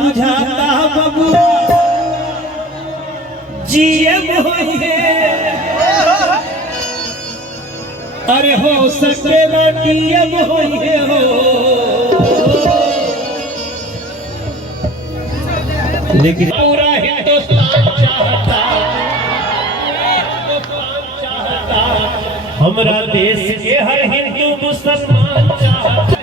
बुझाता बबुआ जिए मोहे अरे हो सके दिए मोहे हो लेकिन पूरा हिंदुस्तान चाहता हमरा देश के हर हिंदू मुसलमान चाहता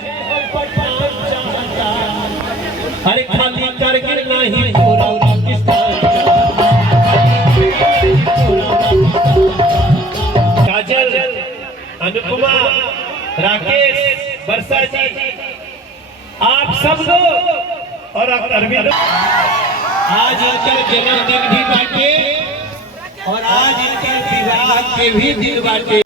अरे खाली करगिल नहीं पूरा पाकिस्तान काजल अनुपमा राकेश वर्षा जी आप सब लोग और अरविंद आज इनका जन्मदिन भी बाटे और आज इनके विवाह के भी दिन बाटे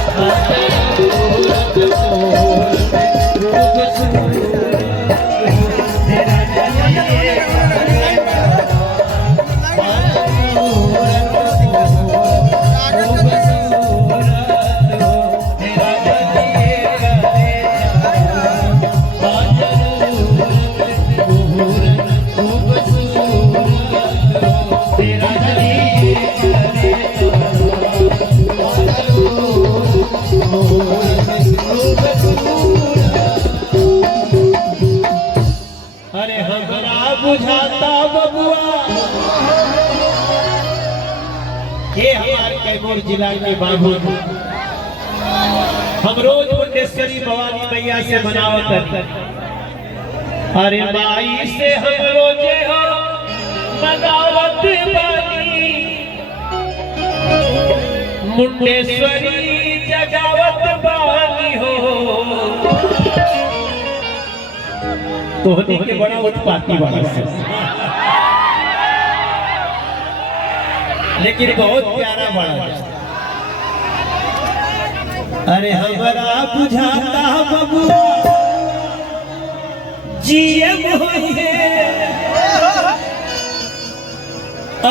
अरे हमरा बुझाता बबुआ ये हमारे कैमूर जिला के बाबू हम रोज मुंडेश्वरी भवानी मैया से मनावत अरे माई से हम रोजे हो मनावत बानी मुंडेश्वरी जगावत बानी हो तोहनी के बड़ा उत्पाती बड़ा लेकिन बहुत प्यारा बड़ा अरे हमरा बुझाता बबुआ जिए मोहे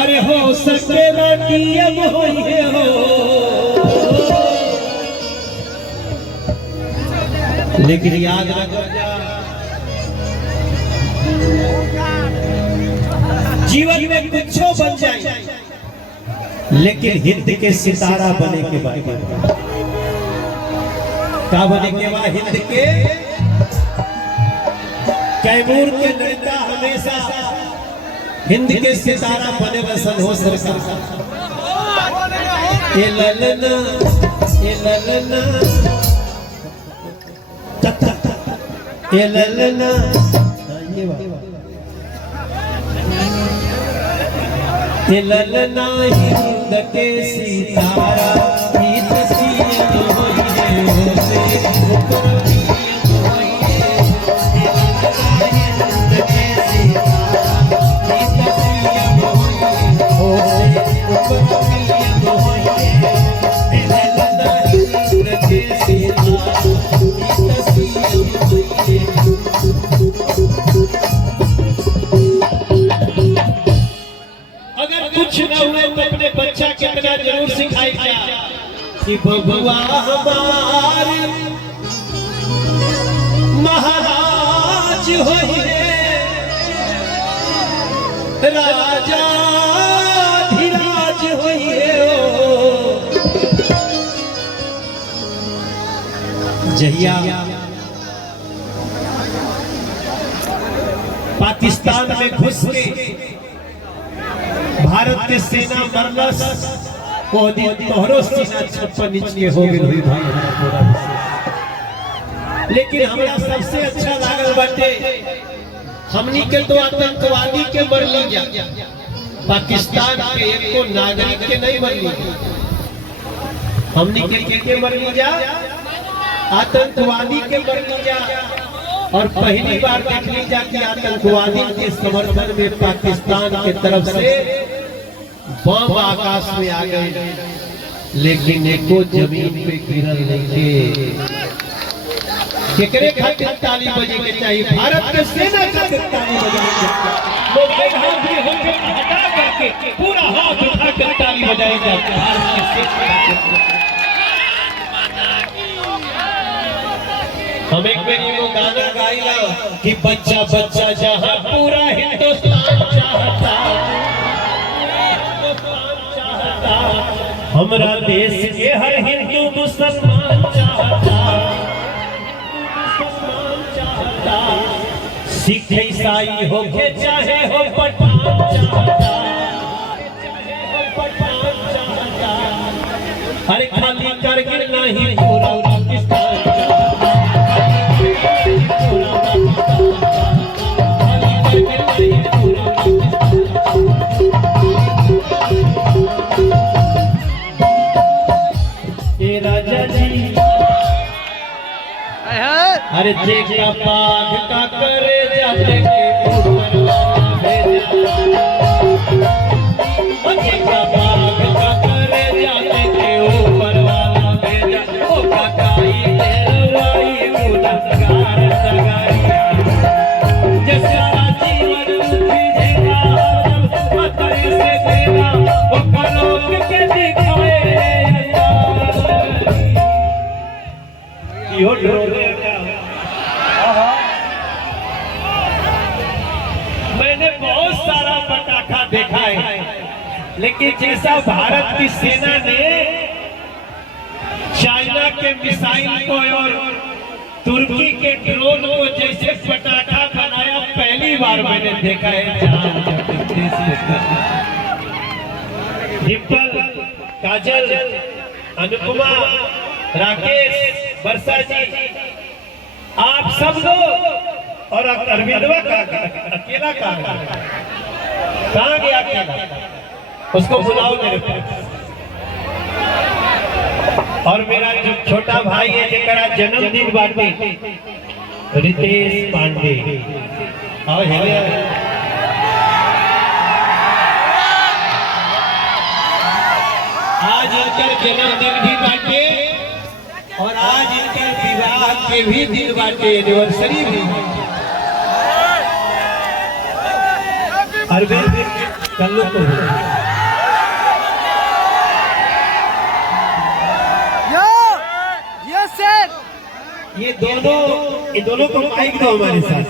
अरे हो सके दिए मोहे हो लेकिन याद रखो जीवन में कुछ बन जाए लेकिन हिंद के सितारा बने के बाद क्या बने के बाद हिंद के कैमूर के लड़का हमेशा हिंद के सितारा बने वसन हो सरकार ये ललना ये ललना ये ललना ये ललना हिंद के सितारा की तस्वीर कुछ न हुए तो अपने बच्चा के इतना जरूर सिखाई कि बबुआ हमार महाराज होइए राजा धीराज होइए जहिया पाकिस्तान में घुस के भारत के सेना मरलस वो दिन तोहरो सीना 56 इंच के हो गई भाई लेकिन हमरा सबसे अच्छा लागल बाटे हमनी के तो आतंकवादी के मर ली जा पाकिस्तान के एको नागरिक के नहीं मर ली हमनी के मर ली जा आतंकवादी के मर ली जा और पहली बार देख ली जा कि आतंकवादी के समर्थन में पाकिस्तान के तरफ से बम आकाश में आ गए लेकिन एको जमीन पे गिरल नहीं केकरे खातिर ताली बजे के चाहिए भारत के सेना खातिर ताली बजानी चाहिए मोबाइल हाथ में होके हटा करके पूरा हाथ उठा कर ताली बजाई जाती है भारत के सेना हम एक बार वो गाना गाइला कि बच्चा बच्चा जहां पूरा हिंदुस्तान चाहता, हमरा देश के हर हिंदू मुसलमान चाहता, सिख ईसाई हो के चाहे हो पठान चाहता, अरे खाली करगिल नहीं पूरा पाकिस्तान चाहता, पूरा पाकिस्तान खाली करगिल नहीं पूरा पाकिस्तान। ये राजा जी अरे जेका पाग का करे जाते के ऊपर वाला भेजा, जेका पाग का करे जाते के ऊपर वाला भेजा, ओ काकाई तेराई गुनहगार सगारिया, जैसा जीवन जीजेगा पत्थर से तेरा वो कलोक के दिखाए यो ढोले। मैंने बहुत सारा पटाखा देखा है, लेकिन जैसा भारत की सेना ने चाइना के मिसाइल को और तुर्की के ड्रोन को जैसे पटाखा बनाया, पहली बार मैंने देखा है। डिम्पल, काजल, अनुपमा, राकेश, वर्षा जी, आप सब लोग और अरविंदवा का अकेला कहाँ गया अकेला, उसको बुलाओ मेरे पास। और मेरा जो छोटा भाई है जरा जन्मदिन बाटे रितेश पांडे, आओ हेले। आज इनका जन्मदिन भी बाटे और आज इनके विवाह के भी दिन बाटे, एनिवर्सरी भी। अरविंद कल्लू को ये दोनों को माइक दो हमारे साथ।